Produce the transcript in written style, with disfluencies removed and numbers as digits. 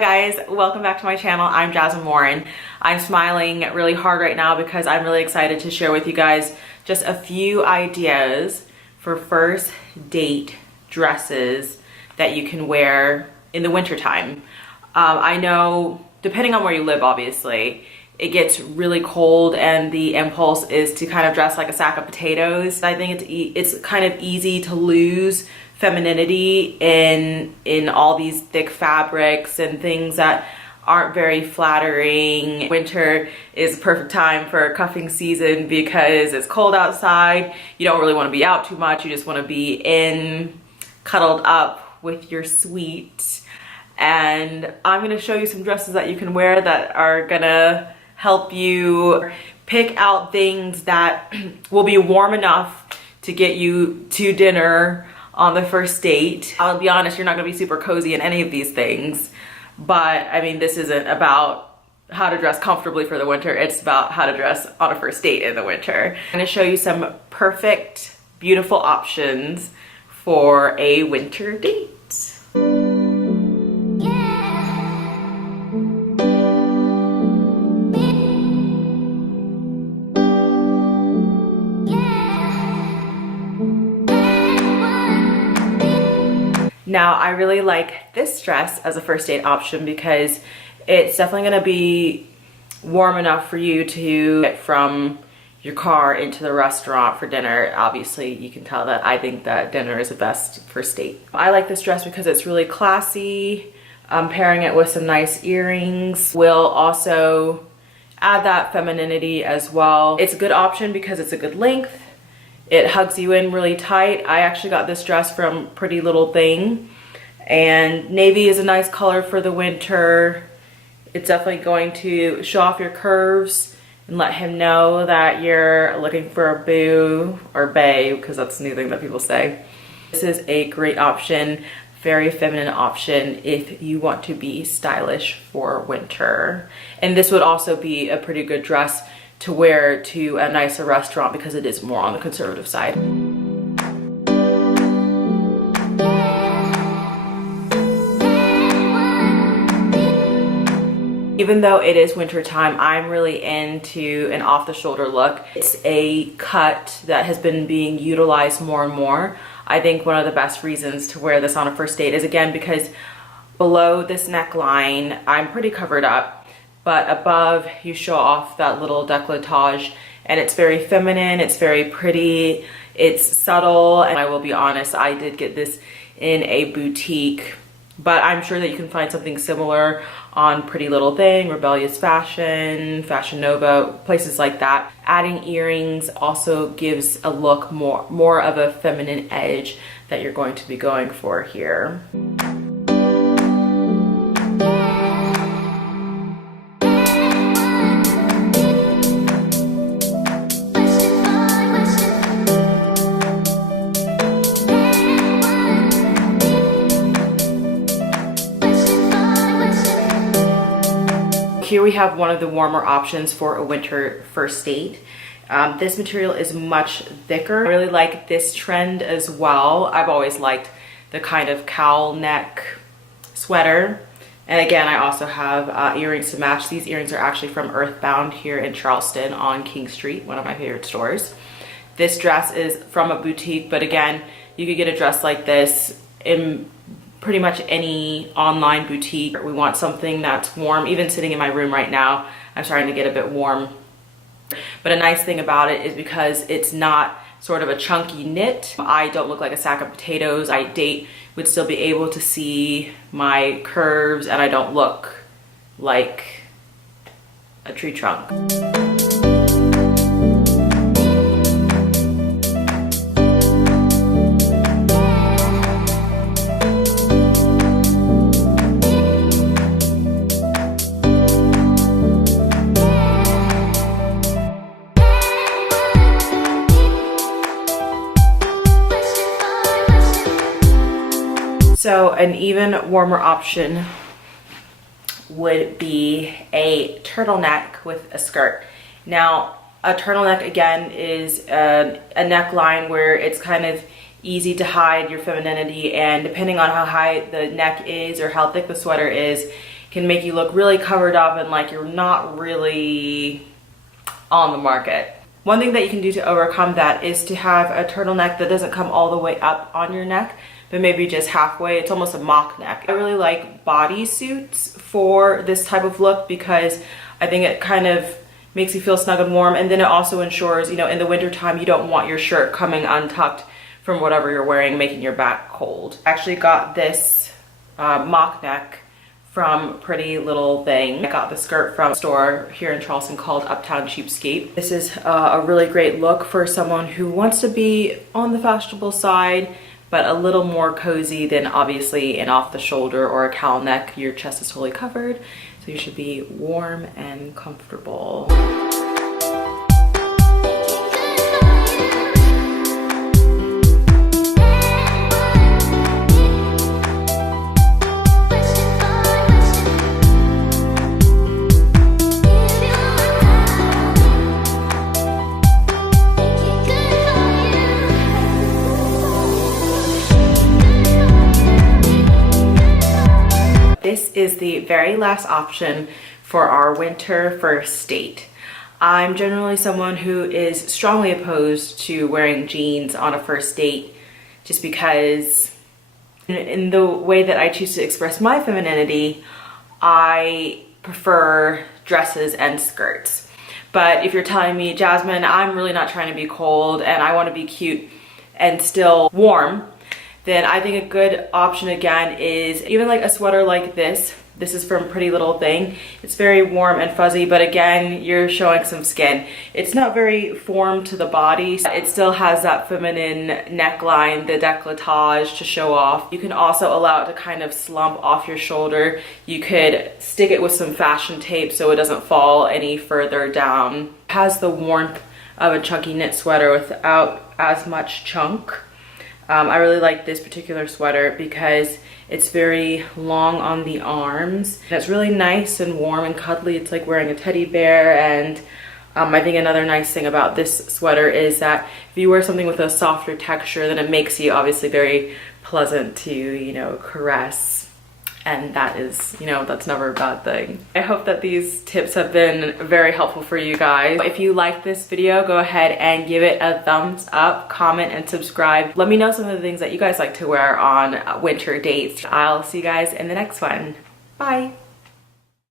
guys, welcome back to my channel. I'm Jasmine Warren. I'm smiling really hard right now because I'm really excited to share with you guys just a few ideas for first date dresses that you can wear in the winter time. I know, depending on where you live, obviously, it gets really cold and the impulse is to kind of dress like a sack of potatoes. I think it's kind of easy to lose femininity in all these thick fabrics and things that aren't very flattering. Winter is a perfect time for cuffing season because it's cold outside. You don't really want to be out too much. You just want to be in, cuddled up with your sweet. And I'm going to show you some dresses that you can wear that are going to help you pick out things that will be warm enough to get you to dinner on the first date. I'll be honest, you're not gonna be super cozy in any of these things, but I mean, this isn't about how to dress comfortably for the winter. It's about how to dress on a first date in the winter. I'm gonna show you some perfect, beautiful options for a winter date. Now, I really like this dress as a first date option because it's definitely gonna be warm enough for you to get from your car into the restaurant for dinner. Obviously, you can tell that I think that dinner is the best first date. I like this dress because it's really classy. Pairing it with some nice earrings will also add that femininity as well. It's a good option because it's a good length. It hugs you in really tight. I actually got this dress from Pretty Little Thing, and navy is a nice color for the winter. It's definitely going to show off your curves and let him know that you're looking for a boo or bae, because that's the new thing that people say. This is a great option, very feminine option if you want to be stylish for winter. And this would also be a pretty good dress to wear to a nicer restaurant because it is more on the conservative side. Even though it is winter time, I'm really into an off-the-shoulder look. It's a cut that has been being utilized more and more. I think one of the best reasons to wear this on a first date is, again, because below this neckline, I'm pretty covered up, but above you show off that little décolletage, and it's very feminine, it's very pretty, it's subtle. And I will be honest, I did get this in a boutique, but I'm sure that you can find something similar on Pretty Little Thing, Rebellious Fashion, Fashion Nova, places like that. Adding earrings also gives a look more of a feminine edge that you're going to be going for here. Here we have one of the warmer options for a winter first date. This material is much thicker. I really like this trend as well. I've always liked the kind of cowl neck sweater. And again, I also have earrings to match. These earrings are actually from Earthbound here in Charleston on King Street, one of my favorite stores. This dress is from a boutique, but again, you could get a dress like this in pretty much any online boutique. We want something that's warm. Even sitting in my room right now, I'm starting to get a bit warm. But a nice thing about it is because it's not sort of a chunky knit, I don't look like a sack of potatoes. I would still be able to see my curves, and I don't look like a tree trunk. So an even warmer option would be a turtleneck with a skirt. Now, a turtleneck, again, is a neckline where it's kind of easy to hide your femininity, and depending on how high the neck is or how thick the sweater is, can make you look really covered up and like you're not really on the market. One thing that you can do to overcome that is to have a turtleneck that doesn't come all the way up on your neck, but maybe just halfway. It's almost a mock neck. I really like bodysuits for this type of look because I think it kind of makes you feel snug and warm, and then it also ensures, you know, in the winter time you don't want your shirt coming untucked from whatever you're wearing, making your back cold. I actually got this mock neck from Pretty Little Thing. I got the skirt from a store here in Charleston called Uptown Cheapskate. This is a really great look for someone who wants to be on the fashionable side, but a little more cozy than obviously an off the shoulder or a cowl neck. Your chest is totally covered, so you should be warm and comfortable. This is the very last option for our winter first date. I'm generally someone who is strongly opposed to wearing jeans on a first date just because in the way that I choose to express my femininity, I prefer dresses and skirts. But if you're telling me, Jasmine, I'm really not trying to be cold and I want to be cute and still warm, then I think a good option again is even like a sweater like this. This is from Pretty Little Thing. It's very warm and fuzzy, but again, you're showing some skin. It's not very formed to the body. It still has that feminine neckline, the décolletage to show off. You can also allow it to kind of slump off your shoulder. You could stick it with some fashion tape so it doesn't fall any further down. It has the warmth of a chunky knit sweater without as much chunk. I really like this particular sweater because it's very long on the arms. And it's really nice and warm and cuddly. It's like wearing a teddy bear. And I think another nice thing about this sweater is that if you wear something with a softer texture, then it makes you obviously very pleasant to, you know, caress. And that is, you know, that's never a bad thing. I hope that these tips have been very helpful for you guys. If you like this video, go ahead and give it a thumbs up, comment, and subscribe. Let me know some of the things that you guys like to wear on winter dates. I'll see you guys in the next one. Bye.